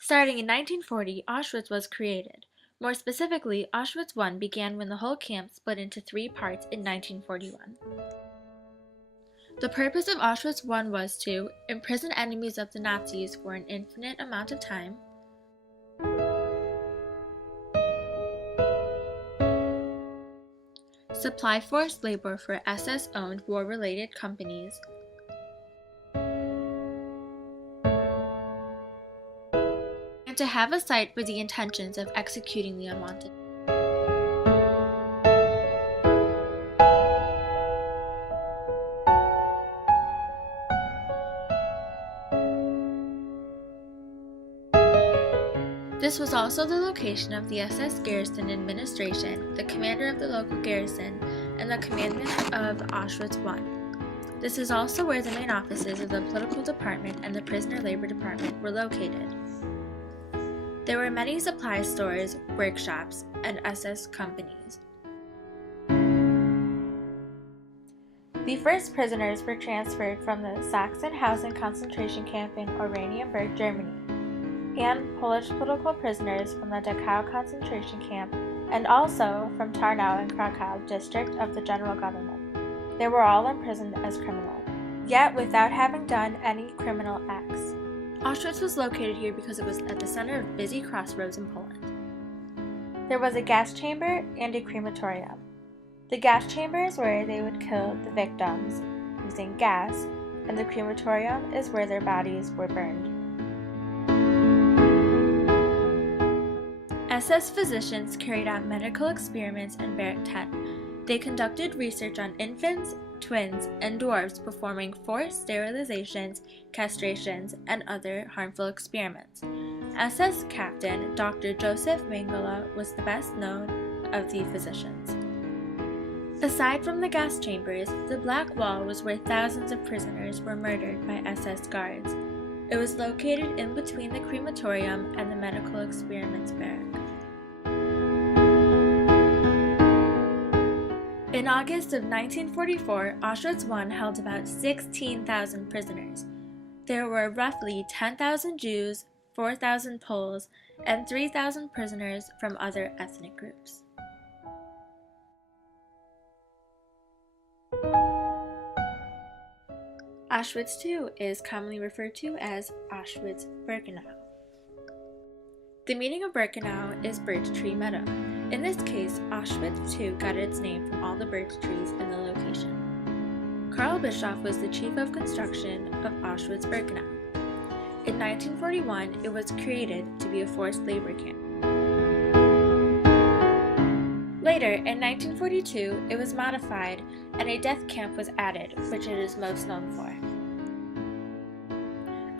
Starting in 1940, Auschwitz was created. More specifically, Auschwitz I began when the whole camp split into three parts in 1941. The purpose of Auschwitz I was to imprison enemies of the Nazis for an infinite amount of time, supply forced labor for SS-owned war-related companies, and to have a site for the intentions of executing the unwanted. This was also the location of the SS Garrison Administration, the commander of the local garrison, and the commandant of Auschwitz I. This is also where the main offices of the political department and the prisoner labor department were located. There were many supply stores, workshops, and SS companies. The first prisoners were transferred from the Sachsenhausen concentration camp in Oranienburg, Germany, and Polish political prisoners from the Dachau concentration camp, and also from Tarnow and Krakow district of the general government. They were all imprisoned as criminals, yet without having done any criminal acts. Auschwitz was located here because it was at the center of busy crossroads in Poland. There was a gas chamber and a crematorium. The gas chamber is where they would kill the victims using gas, and the crematorium is where their bodies were burned. SS physicians carried out medical experiments in Barrack 10. They conducted research on infants, twins, and dwarfs, performing forced sterilizations, castrations, and other harmful experiments. SS Captain Dr. Joseph Mengele was the best known of the physicians. Aside from the gas chambers, the Black Wall was where thousands of prisoners were murdered by SS guards. It was located in between the crematorium and the medical experiments barrack. In August of 1944, Auschwitz I held about 16,000 prisoners. There were roughly 10,000 Jews, 4,000 Poles, and 3,000 prisoners from other ethnic groups. Auschwitz II is commonly referred to as Auschwitz-Birkenau. The meaning of Birkenau is birch tree meadow. In this case, Auschwitz II got its name from all the birch trees in the location. Karl Bischoff was the chief of construction of Auschwitz-Birkenau. In 1941, it was created to be a forced labor camp. Later, in 1942, it was modified and a death camp was added, which it is most known for.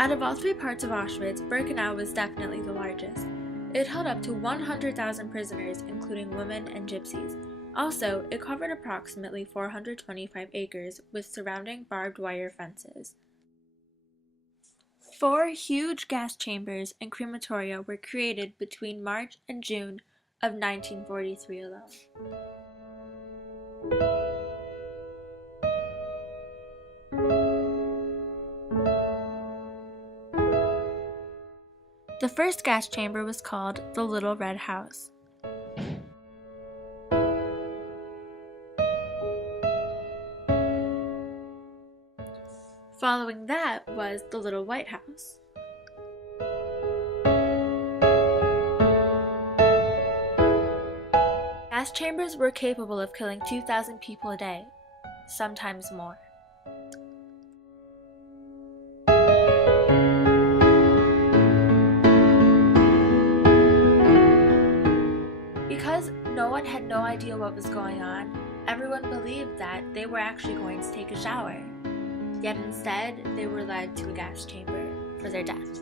Out of all three parts of Auschwitz, Birkenau was definitely the largest. It held up to 100,000 prisoners, including women and gypsies. Also, it covered approximately 425 acres with surrounding barbed wire fences. 4 huge gas chambers and crematoria were created between March and June of 1943 alone. The first gas chamber was called the Little Red House. Following that was the Little White House. Gas chambers were capable of killing 2,000 people a day, sometimes more. Because no one had no idea what was going on, everyone believed that they were actually going to take a shower. Yet instead, they were led to a gas chamber for their death.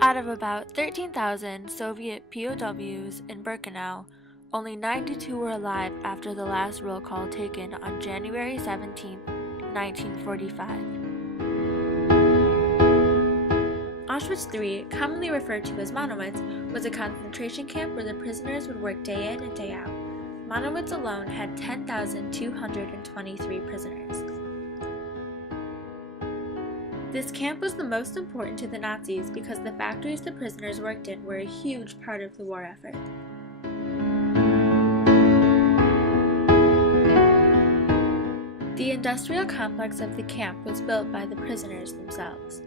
Out of about 13,000 Soviet POWs in Birkenau, only 92 were alive after the last roll call taken on January 17, 1945. Auschwitz III, commonly referred to as Monowitz, was a concentration camp where the prisoners would work day in and day out. Monowitz alone had 10,223 prisoners. This camp was the most important to the Nazis because the factories the prisoners worked in were a huge part of the war effort. The industrial complex of the camp was built by the prisoners themselves.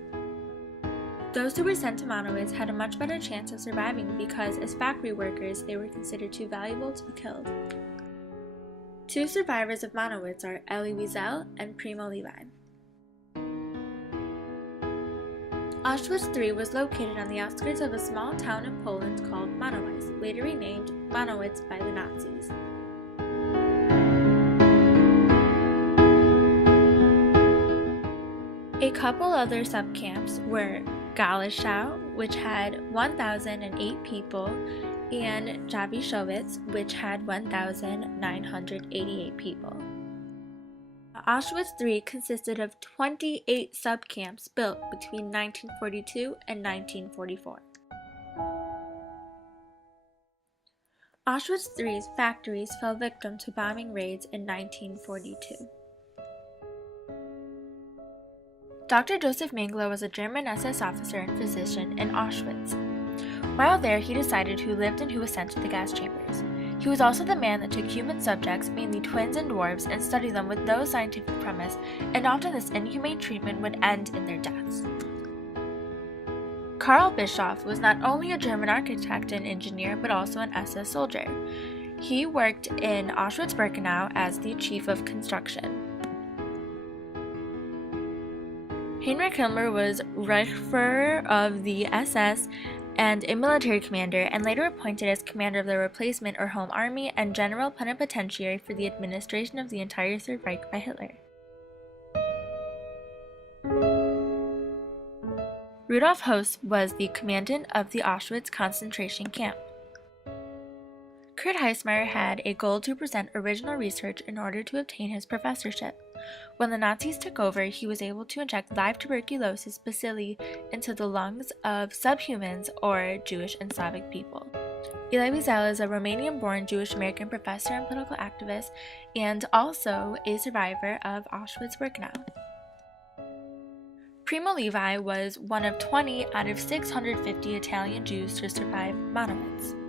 Those who were sent to Monowitz had a much better chance of surviving because, as factory workers, they were considered too valuable to be killed. Two survivors of Monowitz are Elie Wiesel and Primo Levi. Auschwitz III was located on the outskirts of a small town in Poland called Monowitz, later renamed Monowitz by the Nazis. A couple other subcamps were Galaschow, which had 1,008 people, and Jawiszowiec, which had 1,988 people. Auschwitz III consisted of 28 subcamps built between 1942 and 1944. Auschwitz III's factories fell victim to bombing raids in 1942. Dr. Joseph Mengele was a German SS officer and physician in Auschwitz. While there, he decided who lived and who was sent to the gas chambers. He was also the man that took human subjects, mainly twins and dwarves, and studied them with no scientific premise, and often this inhumane treatment would end in their deaths. Karl Bischoff was not only a German architect and engineer, but also an SS soldier. He worked in Auschwitz-Birkenau as the chief of construction. Heinrich Himmler was Reichsführer of the SS and a military commander, and later appointed as commander of the replacement or home army and general plenipotentiary for the administration of the entire Third Reich by Hitler. Rudolf Höss was the commandant of the Auschwitz concentration camp. Kurt Heismeyer had a goal to present original research in order to obtain his professorship. When the Nazis took over, he was able to inject live tuberculosis bacilli into the lungs of subhumans or Jewish and Slavic people. Elie Wiesel is a Romanian-born Jewish-American professor and political activist, and also a survivor of Auschwitz-Birkenau. Primo Levi was one of 20 out of 650 Italian Jews to survive Monowitz.